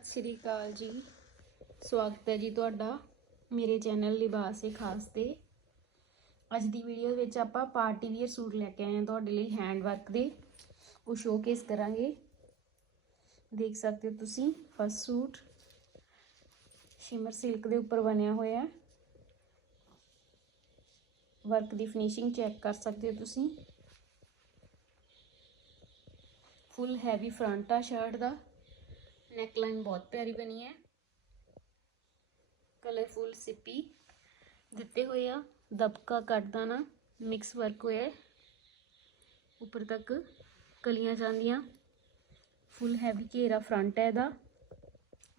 ਸਤਿ ਸ਼੍ਰੀ ਅਕਾਲ ਜੀ। ਸਵਾਗਤ ਹੈ ਜੀ ਤੁਹਾਡਾ ਮੇਰੇ ਚੈਨਲ ਲਿਬਾਸ ਏ ਖਾਸ ਤੇ। ਅੱਜ ਦੀ ਵੀਡੀਓ ਵਿੱਚ ਆਪਾਂ ਪਾਰਟੀ ਵੀਅਰ ਸੂਟ ਲੈ ਕੇ ਆਏ ਹਾਂ ਤੁਹਾਡੇ ਲਈ ਹੈਂਡ ਵਰਕ ਦੇ। ਉਹ ਸ਼ੋਕੇਸ ਕਰਾਂਗੇ। ਦੇਖ ਸਕਦੇ ਹੋ ਤੁਸੀਂ ਫਸਟ ਸੂਟ। ਸ਼ਿਮਰ ਸਿਲਕ ਦੇ ਉੱਪਰ ਬਣਿਆ ਹੋਇਆ ਵਰਕ ਦੀ ਫਿਨਿਸ਼ਿੰਗ ਚੈੱਕ ਕਰ ਸਕਦੇ ਹੋ ਤੁਸੀਂ। ਫੁੱਲ ਹੈਵੀ ਫਰੰਟ ਆ ਸ਼ਰਟ ਦਾ। ਨੈਕ ਲਾਈਨ ਬਹੁਤ ਪਿਆਰੀ ਬਣੀ ਹੈ। ਕਲਰਫੁਲ ਸਿੱਪੀ ਦਿੱਤੇ ਹੋਏ ਆ। ਦਬਕਾ ਕੱਟਦਾ ਨਾ ਮਿਕਸ ਵਰਕ ਹੋਇਆ ਉੱਪਰ ਤੱਕ ਕਲੀਆਂ ਜਾਂਦੀਆਂ। ਫੁੱਲ ਹੈਵੀ ਘੇਰਾ ਫਰੰਟ ਹੈ ਇਹਦਾ।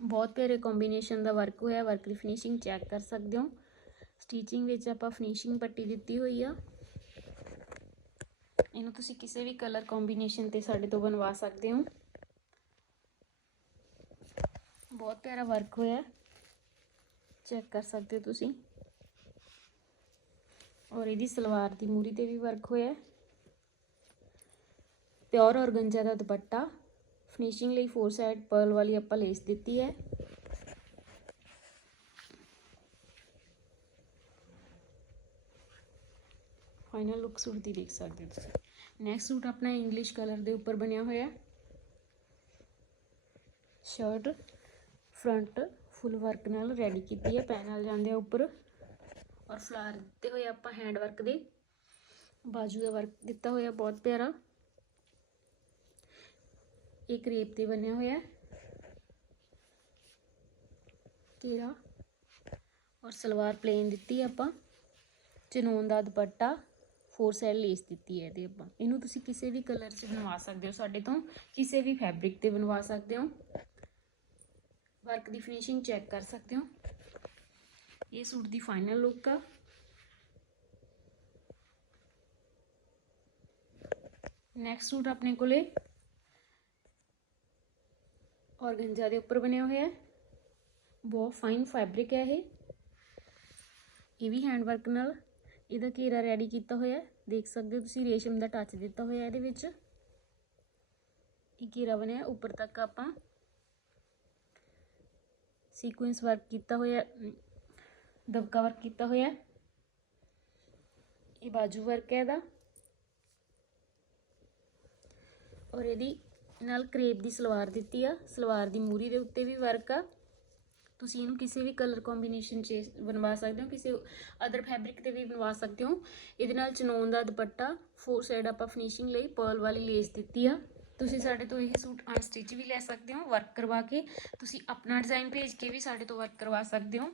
ਬਹੁਤ ਪਿਆਰੇ ਕੰਬੀਨੇਸ਼ਨ ਦਾ ਵਰਕ ਹੋਇਆ ਵਰਕ ਦੀ ਫਿਨਿਸ਼ਿੰਗ ਚੈੱਕ ਕਰ ਸਕਦੇ ਹੋ। ਸਟੀਚਿੰਗ ਵਿੱਚ ਆਪਾਂ ਫਿਨਿਸ਼ਿੰਗ ਪੱਟੀ ਦਿੱਤੀ ਹੋਈ ਆ। ਇਹਨੂੰ ਤੁਸੀਂ ਕਿਸੇ ਵੀ ਕਲਰ ਕੰਬੀਨੇਸ਼ਨ ਤੇ ਸਾਡੇ ਤੋਂ ਬਣਵਾ ਸਕਦੇ ਹੋ। ਬਹੁਤ ਪਿਆਰਾ ਵਰਕ ਹੋਇਆ। ਚੈੱਕ ਕਰ ਸਕਦੇ ਹੋ ਤੁਸੀਂ। ਔਰ ਇਹਦੀ ਸਲਵਾਰ ਦੀ ਮੂਰੀ ਤੇ ਵੀ ਵਰਕ ਹੋਇਆ। ਪਿਓਰ ਔਰਗੰਜਾ ਦਾ ਦੁਪੱਟਾ। ਫਿਨਿਸ਼ਿੰਗ ਲਈ ਫੋਰ ਸਾਈਡ ਪਰਲ ਵਾਲੀ ਆਪਾਂ ਲੇਸ ਦਿੱਤੀ ਹੈ। ਫਾਈਨਲ ਲੁੱਕ ਸੂਟ ਦੀ ਦੇਖ ਸਕਦੇ ਹੋ ਤੁਸੀਂ। ਨੈਕਸਟ ਸੂਟ ਆਪਣਾ ਇੰਗਲਿਸ਼ ਕਲਰ ਦੇ ਉੱਪਰ ਬਣਿਆ ਹੋਇਆ। ਸ਼ਰਟ ਫਰੰਟ ਫੁੱਲ ਵਰਕ ਨਾਲ ਰੈਡੀ ਕੀਤੀ ਹੈ ਪੈਨਲ ਜਾਂਦੇ ਆ ਉੱਪਰ। ਔਰ ਫਲਾਰ ਦਿੱਤੇ ਹੋਏ ਆਪਾਂ ਹੈਂਡ ਵਰਕ ਦੇ। ਬਾਜੂ ਦਾ ਵਰਕ ਦਿੱਤਾ ਹੋਇਆ, ਬਹੁਤ ਪਿਆਰਾ। ਇੱਕ ਰੇਪ ਤੇ ਬਣਿਆ ਹੋਇਆ ਹੈ। ਤੇਰਾ ਔਰ ਸਲਵਾਰ ਪਲੇਨ ਦਿੱਤੀ ਆਪਾਂ। ਚਨੋਨ ਦਾ ਦੁਪੱਟਾ ਫੋਰ ਸਾਈਡ ਲੇਸ ਦਿੱਤੀ ਹੈ ਇਹਦੇ ਆਪਾਂ। ਇਹਨੂੰ ਤੁਸੀਂ ਕਿਸੇ ਵੀ ਕਲਰ 'ਚ ਬਣਵਾ ਸਕਦੇ ਹੋ ਸਾਡੇ ਤੋਂ। ਕਿਸੇ ਵੀ ਫੈਬਰਿਕ ਤੇ ਬਣਵਾ ਸਕਦੇ ਹੋ। ਵਰਕ ਦੀ ਫਿਨਿਸ਼ਿੰਗ ਚੈੱਕ ਕਰ ਸਕਦੇ ਹੋ। ਇਹ ਸੂਟ ਦੀ ਫਾਈਨਲ ਲੁੱਕ ਆ। ਨੈਕਸਟ ਸੂਟ ਆਪਣੇ ਕੋਲੇ ਔਰਗੰਜਾ ਦੇ ਉੱਪਰ ਬਣਿਆ ਹੋਇਆ ਹੈ। ਬਹੁਤ ਫਾਈਨ ਫੈਬਰਿਕ ਹੈ ਇਹ। ਇਹ ਵੀ ਹੈਂਡ ਵਰਕ ਨਾਲ ਇਹਦਾ ਘੇਰਾ ਰੈਡੀ ਕੀਤਾ ਹੋਇਆ ਹੈ। ਦੇਖ ਸਕਦੇ ਹੋ ਤੁਸੀਂ, ਰੇਸ਼ਮ ਦਾ ਟੱਚ ਦਿੱਤਾ ਹੋਇਆ ਇਹਦੇ ਵਿੱਚ। ਇਹ ਘੇਰਾ ਬਣਿਆ ਉੱਪਰ ਤੱਕ ਆਪਾਂ ਸੀਕੁਐਂਸ ਵਰਕ ਕੀਤਾ ਹੋਇਆ ਦਬਕਾ ਵਰਕ ਕੀਤਾ ਹੋਇਆ ਇਹ ਬਾਜੂ ਵਰਕ ਹੈ ਇਹਦਾ। ਔਰ ਇਹਦੀ ਨਾਲ ਕਰੇਪ ਦੀ ਸਲਵਾਰ ਦਿੱਤੀ ਆ। ਸਲਵਾਰ ਦੀ ਮੂਰੀ ਦੇ ਉੱਤੇ ਵੀ ਵਰਕ ਆ। ਤੁਸੀਂ ਇਹਨੂੰ ਕਿਸੇ ਵੀ ਕਲਰ ਕੰਬੀਨੇਸ਼ਨ 'ਚ ਬਣਵਾ ਸਕਦੇ ਹੋ, ਕਿਸੇ ਅਦਰ ਫੈਬਰਿਕ ਤੇ ਵੀ ਬਣਵਾ ਸਕਦੇ ਹੋ। ਇਹਦੇ ਨਾਲ ਚਨੋਨ ਦਾ ਦੁਪੱਟਾ ਫੋਰ ਸਾਈਡ ਆਪਾਂ ਫਿਨਿਸ਼ਿੰਗ ਲਈ ਪਰਲ ਵਾਲੀ ਲੇਸ ਦਿੱਤੀ ਆ। ਤੁਸੀਂ ਸਾਡੇ ਤੋਂ ਇਹ ਸੂਟ ਅਨਸਟਿਚ ਵੀ ਲੈ ਸਕਦੇ ਹੋ ਵਰਕ ਕਰਵਾ ਕੇ। ਤੁਸੀਂ ਆਪਣਾ ਡਿਜ਼ਾਈਨ ਭੇਜ ਕੇ ਵੀ ਸਾਡੇ ਤੋਂ ਵਰਕ ਕਰਵਾ ਸਕਦੇ ਹੋ।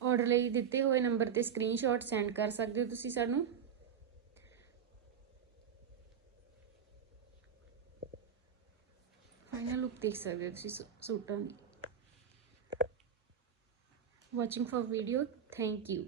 ਆਰਡਰ ਲਈ ਦਿੱਤੇ ਹੋਏ ਨੰਬਰ ਤੇ ਸਕਰੀਨਸ਼ਾਟ ਸੈਂਡ ਕਰ ਸਕਦੇ ਹੋ ਤੁਸੀਂ ਸਾਨੂੰ। ਫਾਈਨਲ ਲੁੱਕ ਦੇਖ ਸਕਦੇ ਹੋ ਤੁਸੀਂ ਸੂਟਾਂ ਦੀ। Watching for video thank you